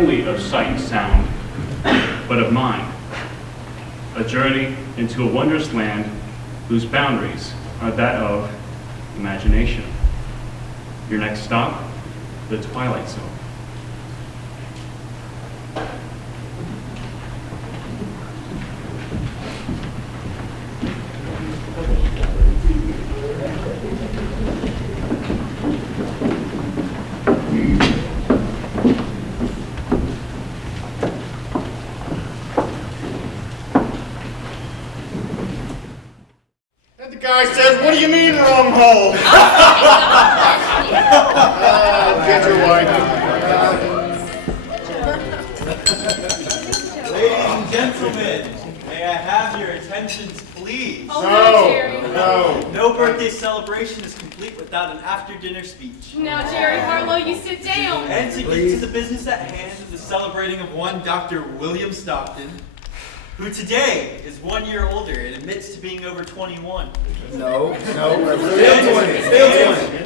only of sight and sound, but of mind. A journey into a wondrous land whose boundaries are that of imagination. Your next stop, the Twilight Zone. Guy says, "What do you mean wrong hole?" Get your wife. Ladies and gentlemen, may I have your attentions, please? No birthday celebration is complete without an after-dinner speech. Now, Jerry Harlow, you sit down. And to get to the business at hand, the celebrating of one Dr. William Stockton, who today is 1 year older and admits to being over 21. No, Still 20.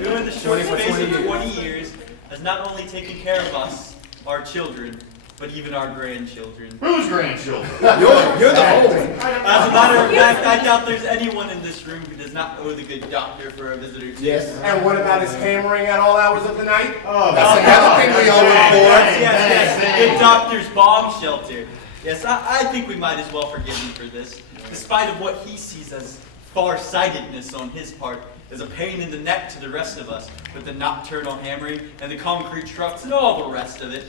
Who in the short space of 20 years has not only taken care of us, our children, but even our grandchildren. Whose grandchildren? You're the old one. As a matter of fact, I doubt there's anyone in this room who does not owe the good doctor for a visitor too. Yes. And what about his hammering at all hours of the night? Oh, that's another thing we owe him for. Yes, the good doctor's bomb shelter. Yes, I think we might as well forgive him for this, despite of what he sees as far-sightedness on his part, as a pain in the neck to the rest of us, with the nocturnal hammering and the concrete trucks and all the rest of it.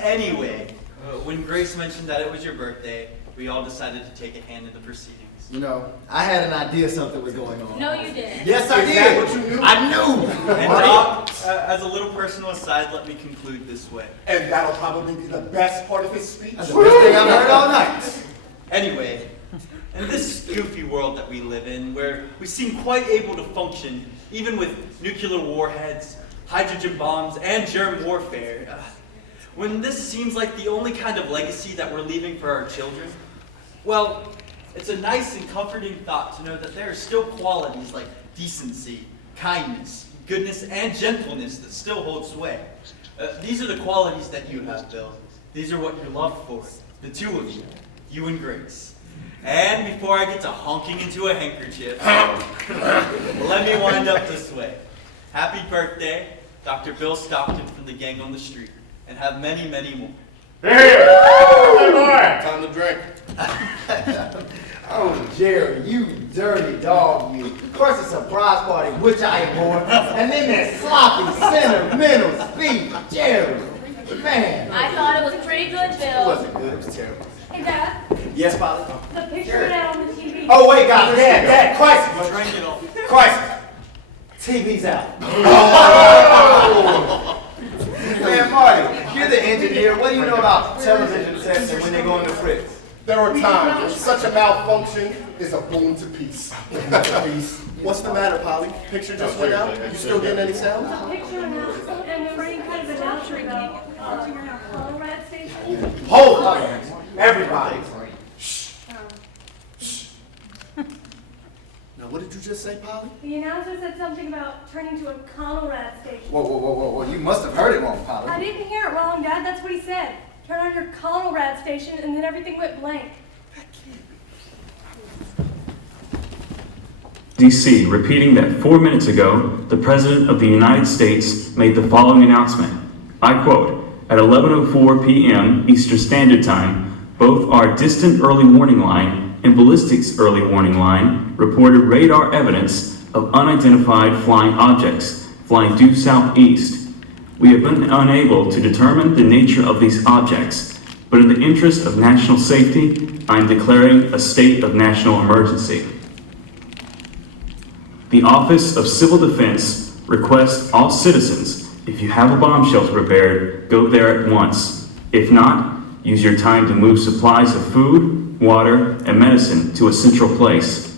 Anyway, when Grace mentioned that it was your birthday, we all decided to take a hand in the proceedings. You know, I had an idea something was going on. No, you didn't. Yes, I did. that what you knew? I knew. And Doc, as a little personal aside, let me conclude this way. And that'll probably be the best part of his speech. That's the best thing I've heard all night. Anyway, in this goofy world that we live in, where we seem quite able to function, even with nuclear warheads, hydrogen bombs, and germ warfare, when this seems like the only kind of legacy that we're leaving for our children, well, it's a nice and comforting thought to know that there are still qualities like decency, kindness, goodness, and gentleness that still hold sway. These are the qualities that you have, Bill. These are what you're loved for, the two of you, you and Grace. And before I get to honking into a handkerchief, let me wind up this way. Happy birthday, Dr. Bill Stockton from the Gang on the Street, and have many, many more. Here! Time to drink. Oh, Jerry, you dirty dog, you. First a surprise party, which I abhor, and then that sloppy, sentimental speech. Jerry, man. I thought it was pretty good, It Bill. wasn't good, it was terrible. Hey, Dad, Yes, Polly? the picture went out on the TV. Oh, wait, God, Dad, crisis. Drink it all. Crisis. TV's out. Man, Marty, you're the engineer. What do you know about television sets and when they go into fritz? There are times when such a malfunction is a boon to peace. What's the matter, Polly? Picture just went out? You still getting any sound? The picture announced and the frame kind of announced about Colorado station. Hold up, everybody. Now, what did you just say, Polly? The announcer said something about turning to a Colorado station. Whoa. You must have heard it wrong, Polly. I didn't hear it wrong, Dad. That's what he said. Turn on your Colorado station, and then everything went blank. D.C., repeating that 4 minutes ago, the President of the United States made the following announcement. I quote, at 11:04 p.m. Eastern Standard Time, both our distant early warning line and ballistics early warning line reported radar evidence of unidentified flying objects flying due southeast. We have been unable to determine the nature of these objects, but in the interest of national safety, I am declaring a state of national emergency. The Office of Civil Defense requests all citizens, if you have a bomb shelter prepared, go there at once. If not, use your time to move supplies of food, water, and medicine to a central place.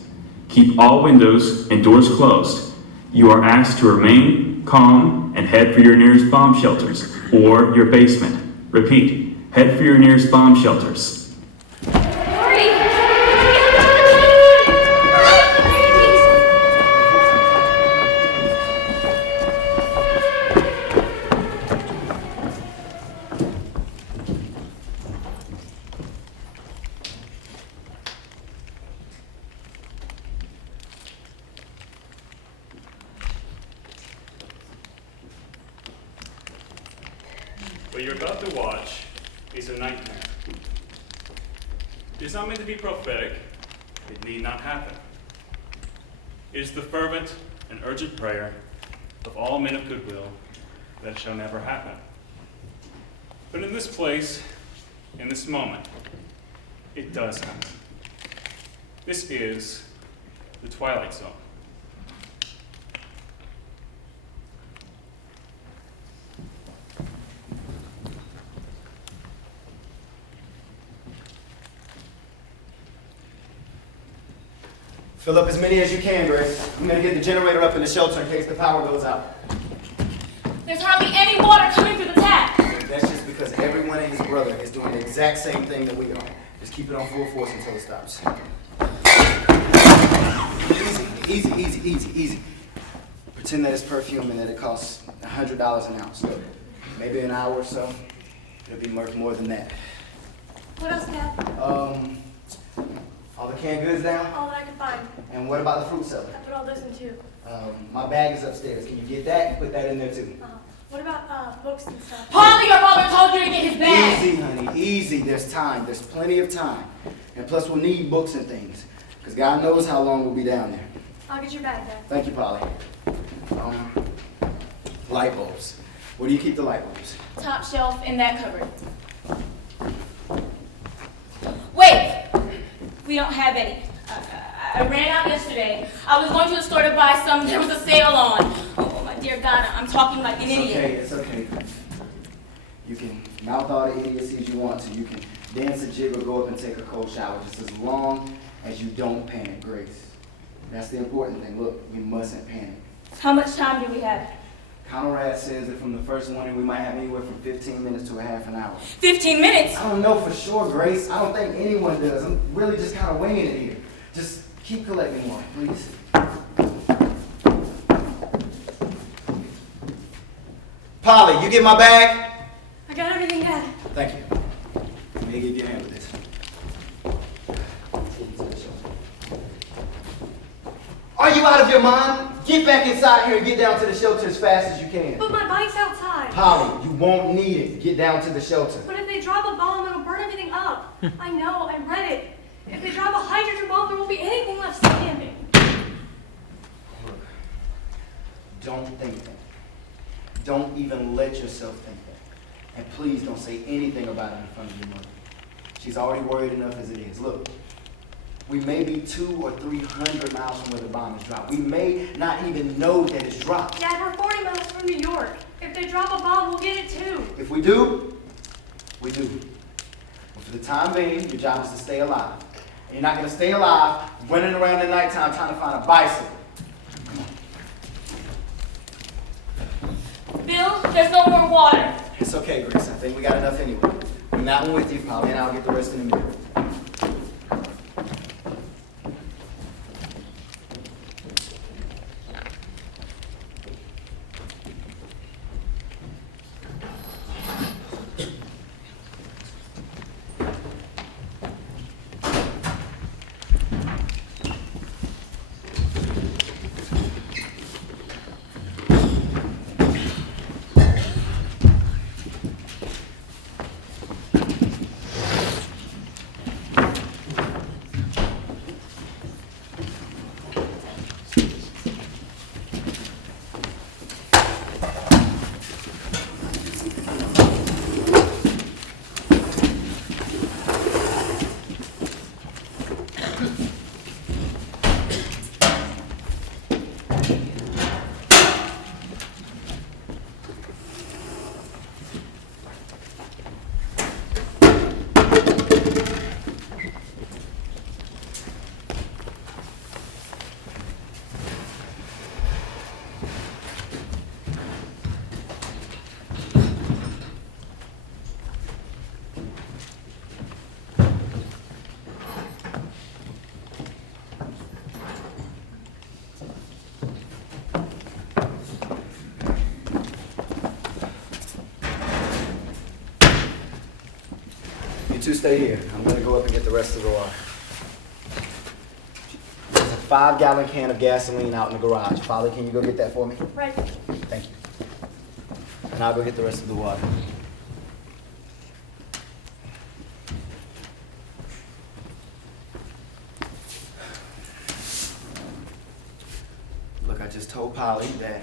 Keep all windows and doors closed. You are asked to remain calm and head for your nearest bomb shelters or your basement. Repeat, head for your nearest bomb shelters. What you're about to watch is a nightmare. It is not meant to be prophetic. It need not happen. It is the fervent and urgent prayer of all men of goodwill that it shall never happen. But in this place, in this moment, it does happen. This is the Twilight Zone. Fill up as many as you can, Grace. I'm gonna get the generator up in the shelter in case the power goes out. There's hardly any water coming through the tap. That's just because everyone and his brother is doing the exact same thing that we are. Just keep it on full force until it stops. Easy. Pretend that it's perfume and that it costs $100 an ounce. Look, maybe an hour or so, it'll be worth more than that. What else, Dad? All the canned goods down? All that I could find. And what about the fruit cellar? I put all those in too. My bag is upstairs. Can you get that and put that in there too? What about books and stuff? Polly, your father told you to get his bag. Easy, honey, easy. There's time. There's plenty of time. And plus we'll need books and things. Because God knows how long we'll be down there. I'll get your bag, Dad. Thank you, Polly. Light bulbs. Where do you keep the light bulbs? Top shelf in that cupboard. Wait! We don't have any. I ran out yesterday. I was going to the store to buy some. There was a sale on. Oh, my dear God, I'm talking like an idiot. It's okay. You can mouth all the idiocies you want to. You can dance a jig or go up and take a cold shower, just as long as you don't panic, Grace. That's the important thing. Look, we mustn't panic. How much time do we have? Conrad says that from the first warning, we might have anywhere from 15 minutes to a half an hour. 15 minutes? I don't know for sure, Grace. I don't think anyone does. I'm really just kind of winging it here. Just keep collecting more, please. Polly, you get my bag? I got everything, Dad. Thank you. Let me give you a hand with this. Are you out of your mind? Get back inside here and get down to the shelter as fast as you can. But my bike's outside. Polly, you won't need it. Get down to the shelter. But if they drop a bomb, it'll burn everything up. I know, I read it. If they drop a hydrogen bomb, there won't be anything left standing. Look, don't think that. Don't even let yourself think that. And please don't say anything about it in front of your mother. She's already worried enough as it is. Look, we may be 200 or 300 miles from where the bomb is dropped. We may not even know that it's dropped. Dad, we're 40 miles from New York. If they drop a bomb, we'll get it too. If we do, we do. But for the time being, your job is to stay alive. And you're not going to stay alive running around at nighttime trying to find a bicycle. Bill, there's no more water. It's okay, Grace. I think we got enough anyway. Bring that one with you, Polly, and I'll get the rest in a minute. You two stay here. I'm going to go up and get the rest of the water. There's a 5-gallon can of gasoline out in the garage. Polly, can you go get that for me? Right. Thank you. And I'll go get the rest of the water. told Polly that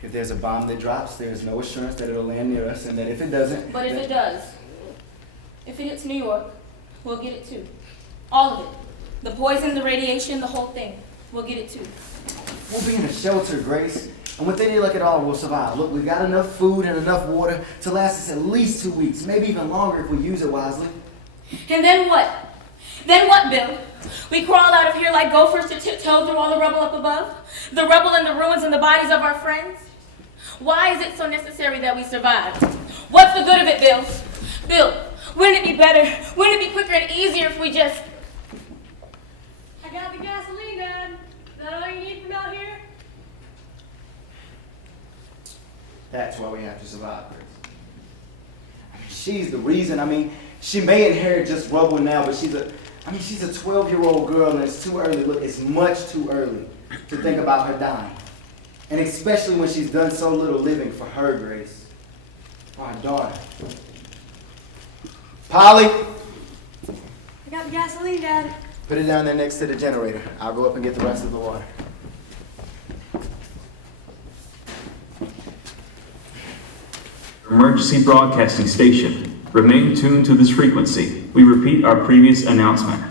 if there's a bomb that drops, there's no assurance that it'll land near us, and that if it doesn't... But if it does, if it hits New York, we'll get it too. All of it. The poison, the radiation, the whole thing. We'll get it too. We'll be in a shelter, Grace. And with any luck at all, we'll survive. Look, we've got enough food and enough water to last us at least 2 weeks, maybe even longer if we use it wisely. And then what? Then what, Bill? We crawl out of here like gophers to tiptoe through all the rubble up above? The rubble and the ruins and the bodies of our friends? Why is it so necessary that we survive? What's the good of it, Bill? Bill, wouldn't it be better? Wouldn't it be quicker and easier if we just... I got the gasoline, Dad. Is that all you need from out here? That's why we have to survive, Grace. She's the reason. She may inherit just rubble now, but she's a 12-year-old girl, and it's too early. Look, it's much too early to think about her dying. And especially when she's done so little living for her, Grace. My daughter. Polly! I got the gasoline, Dad. Put it down there next to the generator. I'll go up and get the rest of the water. Emergency broadcasting station. Remain tuned to this frequency. We repeat our previous announcement.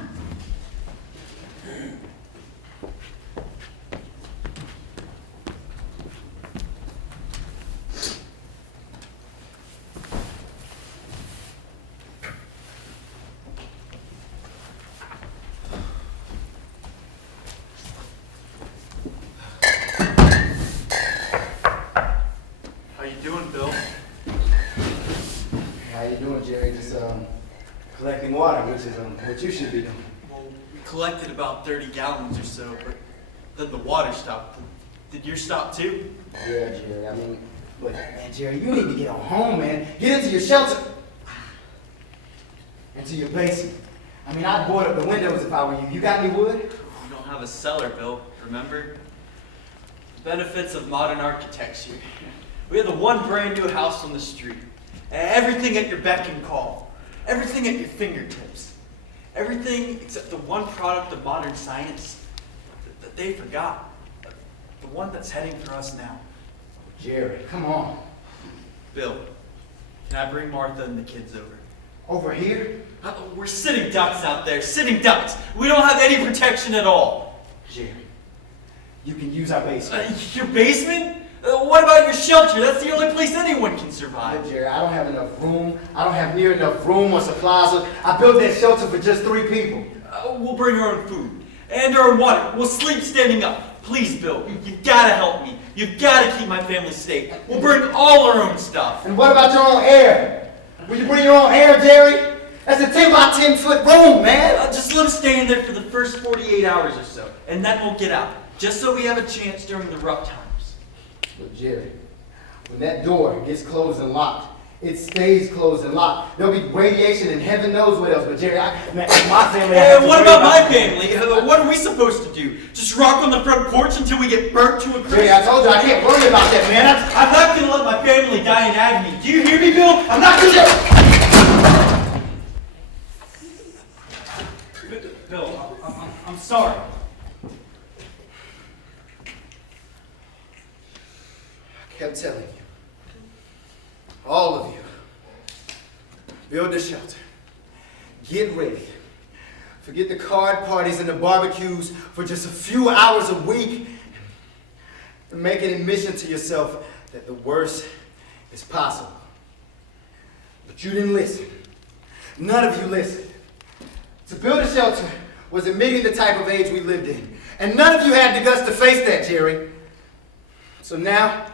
How you doing, Bill? How you doing, Jerry? Just collecting water, which is what you should be doing. Well, we collected about 30 gallons or so, but then the water stopped. Did yours stop too? Yeah, Jerry. Look, man, Jerry, you need to get on home, man. Get into your shelter. Into your basement. I'd board up the windows if I were you. You got any wood? We don't have a cellar, Bill, remember? The benefits of modern architecture. We have the one brand new house on the street. Everything at your beck and call. Everything at your fingertips. Everything except the one product of modern science that they forgot. The one that's heading for us now. Jerry, come on. Bill, can I bring Martha and the kids over? Over here? We're sitting ducks out there, sitting ducks. We don't have any protection at all. Jerry, you can use our basement. Your basement? What about your shelter? That's the only place anyone can survive. Look, Jerry, I don't have enough room. I don't have near enough room or supplies. I built that shelter for just 3 people. We'll bring our own food and our own water. We'll sleep standing up. Please, Bill, you've got to help me. You've got to keep my family safe. We'll bring all our own stuff. And what about your own air? Will you bring your own air, Jerry? That's a 10 by 10 foot room, man. Just let us stay in there for the first 48 hours or so, and then we'll get out, just so we have a chance during the rough times. Look, Jerry, when that door gets closed and locked, it stays closed and locked. There'll be radiation and heaven knows what else. But Jerry, my family... What about my family? What are we supposed to do? Just rock on the front porch until we get burnt to a crisp? Jerry, I told you I can't worry about that, man. I'm not going to let my family die in agony. Do you hear me, Bill? I'm not going to... Bill, I'm sorry. I kept telling you. All of you. Build a shelter. Get ready. Forget the card parties and the barbecues for just a few hours a week. And make an admission to yourself that the worst is possible. But you didn't listen. None of you listened. To build a shelter was admitting the type of age we lived in. And none of you had the guts to face that, Jerry. So now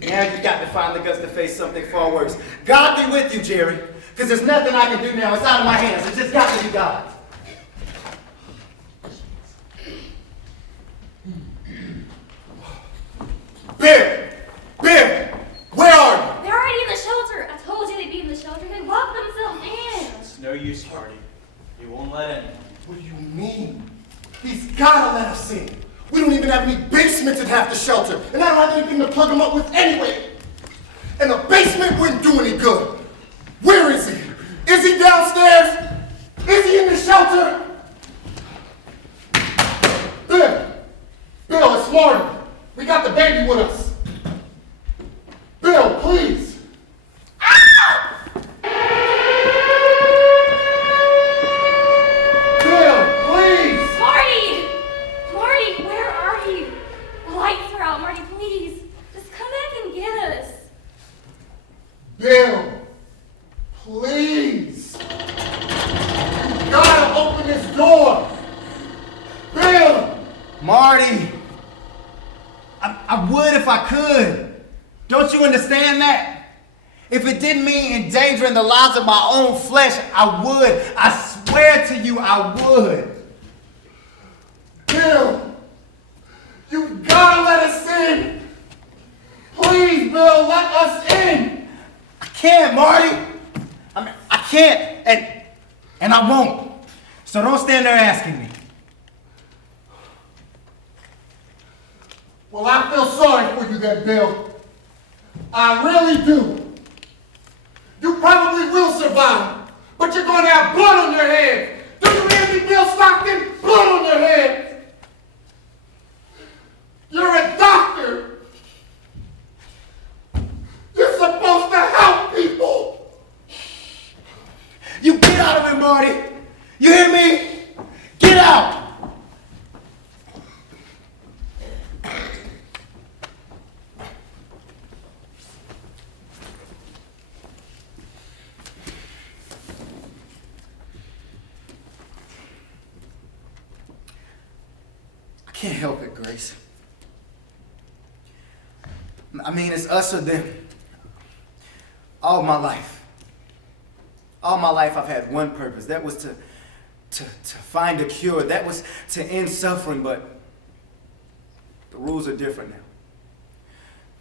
you've got to find the guts to face something far worse. God be with you, Jerry. Because there's nothing I can do now. It's out of my hands. It's just got to be God's. Bill! Where are you? They're already in the shelter. I told you they'd be in the shelter. They locked themselves in. It's no use, Hardy. You won't let anyone. What do you mean? He's gotta let us in. We don't even have any basements in half the shelter, and I don't have anything to plug him up with anyway. And the basement wouldn't do any good. Where is he? Is he downstairs? Is he in the shelter? Bill, it's Martha. Bill, please. You gotta open this door. Bill! Marty, I would if I could. Don't you understand that? If it didn't mean endangering the lives of my own flesh, I would. I swear to you, I would. Bill! You gotta let us in! Please, Bill, let us in! I can't, Marty. I can't, and I won't. So don't stand there asking me. Well, I feel sorry for you then, Bill. I really do. You probably will survive, but you're going to have blood on your hands. Do you hear me, Bill Stockton? Blood on your hands. You're a doctor. You're supposed to help people. You get out of it, Marty. You hear me? Get out. I can't help it, Grace. I mean, it's us or them. All my life I've had one purpose. That was to find a cure. That was to end suffering, but the rules are different now.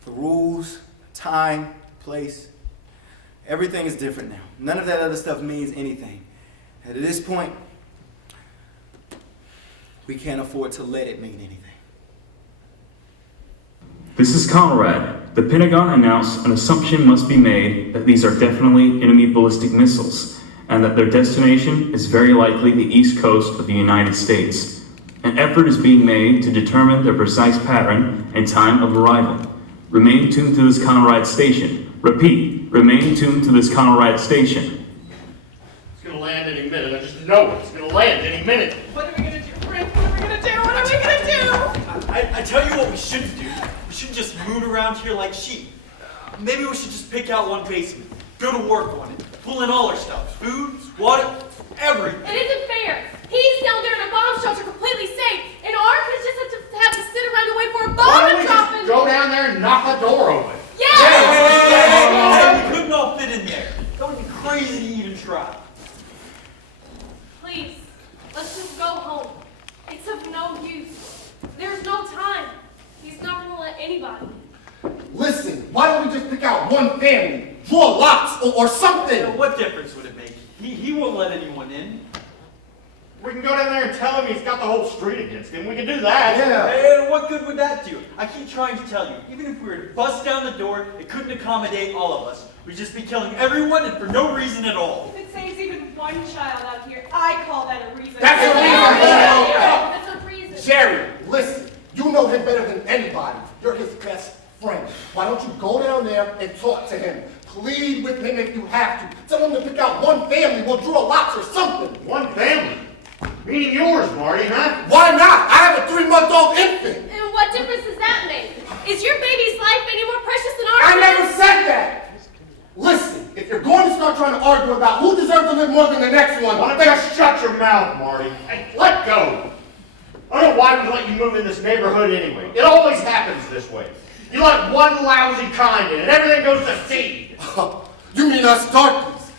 The rules, time, place, everything is different now. None of that other stuff means anything. And at this point, we can't afford to let it mean anything. This is Conrad. The Pentagon announced an assumption must be made that these are definitely enemy ballistic missiles, and that their destination is very likely the east coast of the United States. An effort is being made to determine their precise pattern and time of arrival. Remain tuned to this Conrad station. Repeat, remain tuned to this Conrad station. It's gonna land any minute. I just know it. It's gonna land any minute. What are we gonna do, Brent? What are we gonna do? What are we gonna do? I tell you what we shouldn't do. We shouldn't just moon around here like sheep. Maybe we should just pick out one basement, go to work on it, pull in all our stuff, food, water, everything. It isn't fair. He's down there in a bomb shelter completely safe, and our kids just have to sit around and wait for a Why bomb don't to we drop just in. go down there and knock the door open? Hey, we couldn't all fit in there. That would be crazy to even try. Please, let's just go home. It's of no use. There's no time. He's not gonna let anybody. Listen, why don't we just pick out one family, draw lots, or something? What difference would it make? He won't let anyone in. We can go down there and tell him he's got the whole street against him. We can do that. Yeah. Hey, what good would that do? I keep trying to tell you, even if we were to bust down the door, it couldn't accommodate all of us. We'd just be killing everyone and for no reason at all. If it saves even one child out here, I call that a reason. That's a reason. That's a reason. Jerry, listen, you know him better than anybody. You're his best friend. Why don't you go down there and talk to him? Plead with him if you have to. Tell him to pick out one family. We'll draw lots or something. One family. Meaning yours, Marty, huh? Why not? I have a 3-month-old infant. And what difference does that make? Is your baby's life any more precious than ours? I never said that. Listen, if you're going to start trying to argue about who deserves to live more than the next one, Why don't you just shut your mouth, Marty? Hey, let go. I don't know why we let you move in this neighborhood anyway. It always happens this way. You let one lousy kind in and everything goes to seed. You mean us darkies?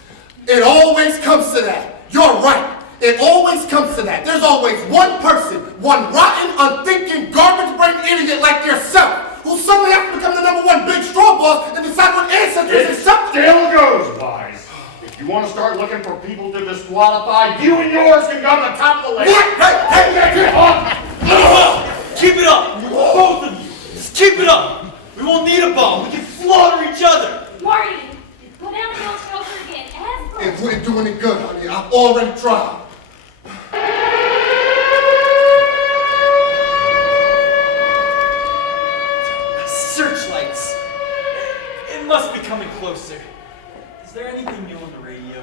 It always comes to that. You're right. It always comes to that. There's always one person, one rotten, unthinking, garbage-brained idiot like yourself, who suddenly has to become the #1 big straw ball and decide what ancestors It accept. still goes, Wise. If you want to start looking for people to disqualify, you and yours can go to the top of the list. What? Hey! Keep it up, both of you. Just keep it up. We won't need a bomb. We can slaughter each other. Marty, go down to those shelter again. Ask for It wouldn't do any good, honey. I've already tried. Searchlights. It must be coming closer. Is there anything new on the radio?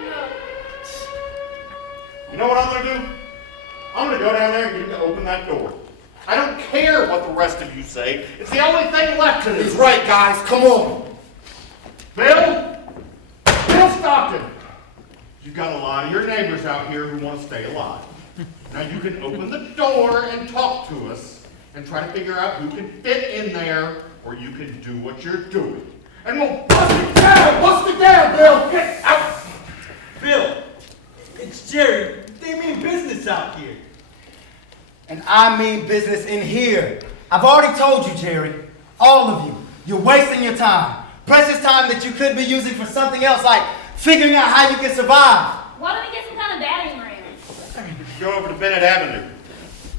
No. You know what I'm going to do? I'm going to go down there and get him to open that door. I don't care what the rest of you say. It's the only thing left to He's this. right, guys. Come on. You've got a lot of your neighbors out here who want to stay alive. Now you can open the door and talk to us and try to figure out who can fit in there, or you can do what you're doing. And we'll bust it down! Bust it down, Bill! Get out! Bill, it's Jerry. They mean business out here. And I mean business in here. I've already told you, Jerry. All of you. You're wasting your time. Precious time that you could be using for something else, like figuring out how you can survive. Why don't we get some kind of battering ram? Go over to Bennett Avenue.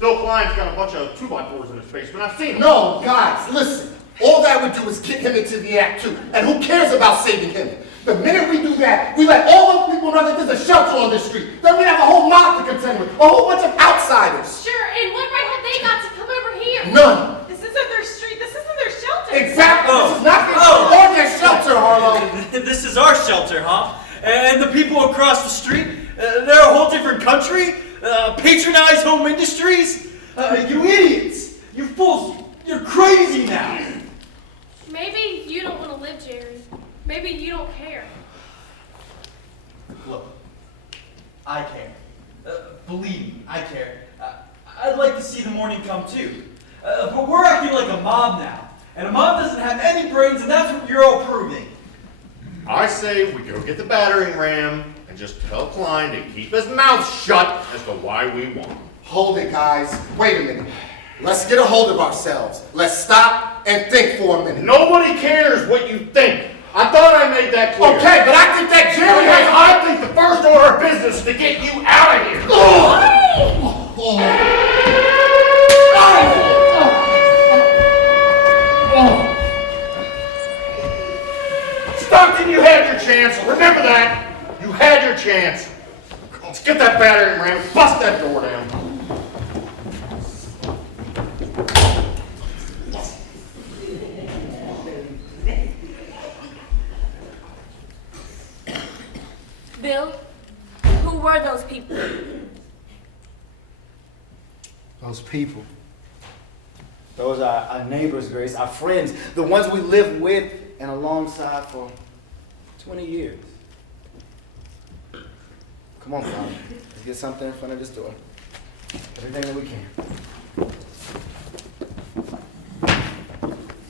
Bill Klein's got a bunch of 2x4s in his basement. I've seen them. No, guys, listen. All that would do is get him into the act too. And who cares about saving him? The minute we do that, we let all those people know that there's a shelter on this street. Then we have a whole mob to contend with. A whole bunch of outsiders. Sure, and what right have they got to come over here? None. This isn't their street. This isn't their shelter. Exactly. This is not their street or their shelter, Harlow. This is our shelter, huh? And the people across the street, they're a whole different country. Patronize home industries. You idiots. You fools. You're crazy now. Maybe you don't want to live, Jerry. Maybe you don't care. Look, I care. Believe me, I care. I'd like to see the morning come too. But we're acting like a mob now. And a mob doesn't have any brains, and that's what you're all proving. I say we go get the battering ram and just tell Klein to keep his mouth shut as to why we want him. Hold it, guys. Wait a minute. Let's get a hold of ourselves. Let's stop and think for a minute. Nobody cares what you think. I thought I made that clear. Okay, but I think that Jerry Because has... I think the first order of business is to get you out of here. Stockton, you had your chance. Remember that. You had your chance. Let's get that battering ram and bust that door down. Bill, who were those people? Those people. Those are our neighbors, Grace, our friends, the ones we live with and alongside for 20 years. Come on, Bob. Let's get something in front of this door. Everything that we can.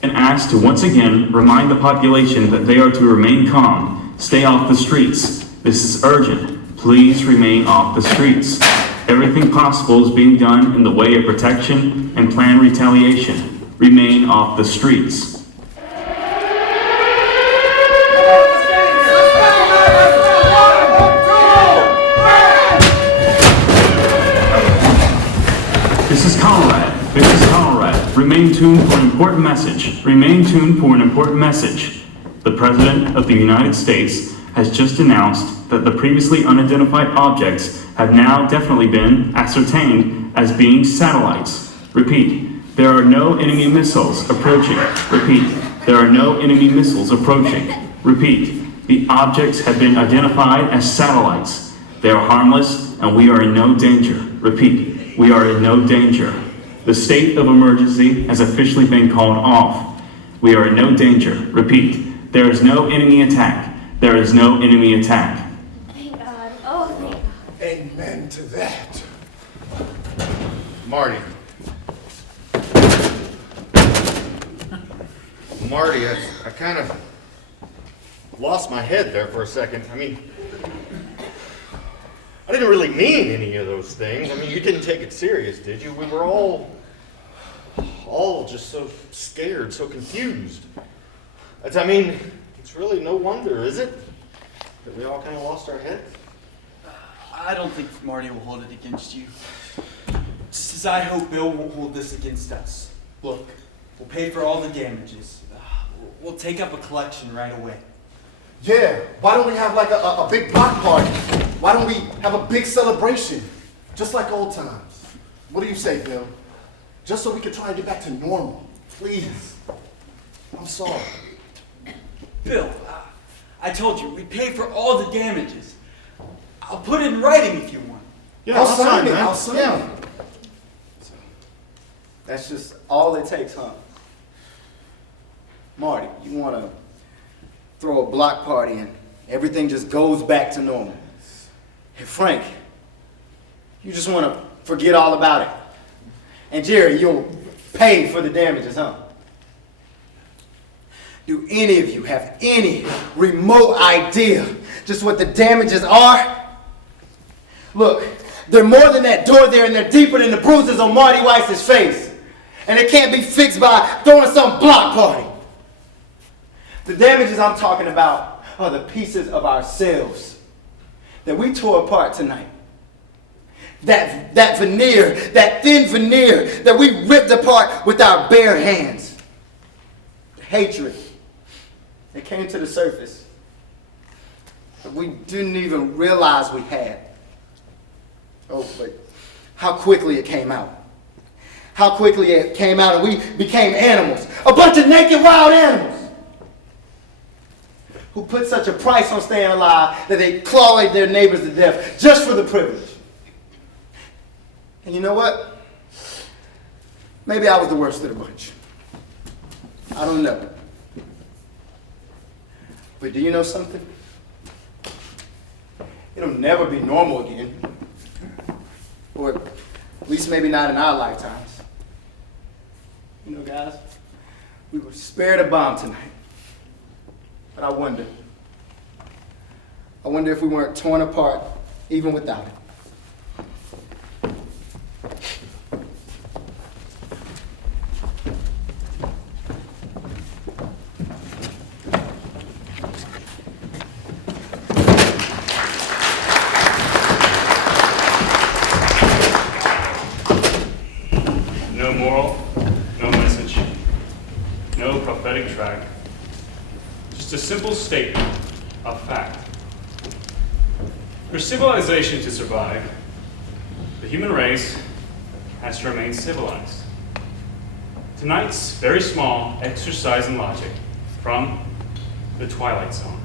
And asked to once again remind the population that they are to remain calm, stay off the streets. This is urgent. Please remain off the streets. Everything possible is being done in the way of protection and planned retaliation. Remain off the streets. This is Conrad. This is Conrad. Remain tuned for an important message. Remain tuned for an important message. The President of the United States has just announced that the previously unidentified objects have now definitely been ascertained as being satellites. Repeat, there are no enemy missiles approaching. Repeat, there are no enemy missiles approaching. Repeat, the objects have been identified as satellites. They are harmless and we are in no danger. Repeat, we are in no danger. The state of emergency has officially been called off. We are in no danger. Repeat, there is no enemy attack. There is no enemy attack. Thank God. Oh, thank God. Amen to that. Marty. Marty, I kind of lost my head there for a second. I mean, I didn't really mean any of those things. I mean, you didn't take it serious, did you? We were all just so scared, so confused. I mean, it's really no wonder, is it? That we all kind of lost our heads? I don't think Marty will hold it against you. Just as I hope Bill won't hold this against us. Look, we'll pay for all the damages. We'll take up a collection right away. Yeah, why don't we have like a big block party? Why don't we have a big celebration? Just like old times. What do you say, Bill? Just so we can try and get back to normal. Please. I'm sorry. Bill, I told you, we pay for all the damages. I'll put it in writing if you want. Yeah, I'll sign it. man. I'll sign it. That's just all it takes, huh? Marty, you want to throw a block party and everything just goes back to normal. And Frank, you just want to forget all about it. And Jerry, you'll pay for the damages, huh? Do any of you have any remote idea just what the damages are? Look, they're more than that door there, and they're deeper than the bruises on Marty Weiss's face. And it can't be fixed by throwing some block party. The damages I'm talking about are the pieces of ourselves that we tore apart tonight. That veneer, that thin veneer that we ripped apart with our bare hands. The hatred that came to the surface that we didn't even realize we had. Oh, but how quickly it came out. How quickly it came out and we became animals. A bunch of naked wild animals who put such a price on staying alive that they clawed their neighbors to death just for the privilege. And you know what? Maybe I was the worst of the bunch. I don't know. But do you know something? It'll never be normal again. Or at least maybe not in our lifetimes. You know, guys, we were spared a bomb tonight. But I wonder if we weren't torn apart even without it. No moral, no message, no prophetic track. Just a simple statement of fact. For civilization to survive, the human race has to remain civilized. Tonight's very small exercise in logic from the Twilight Zone.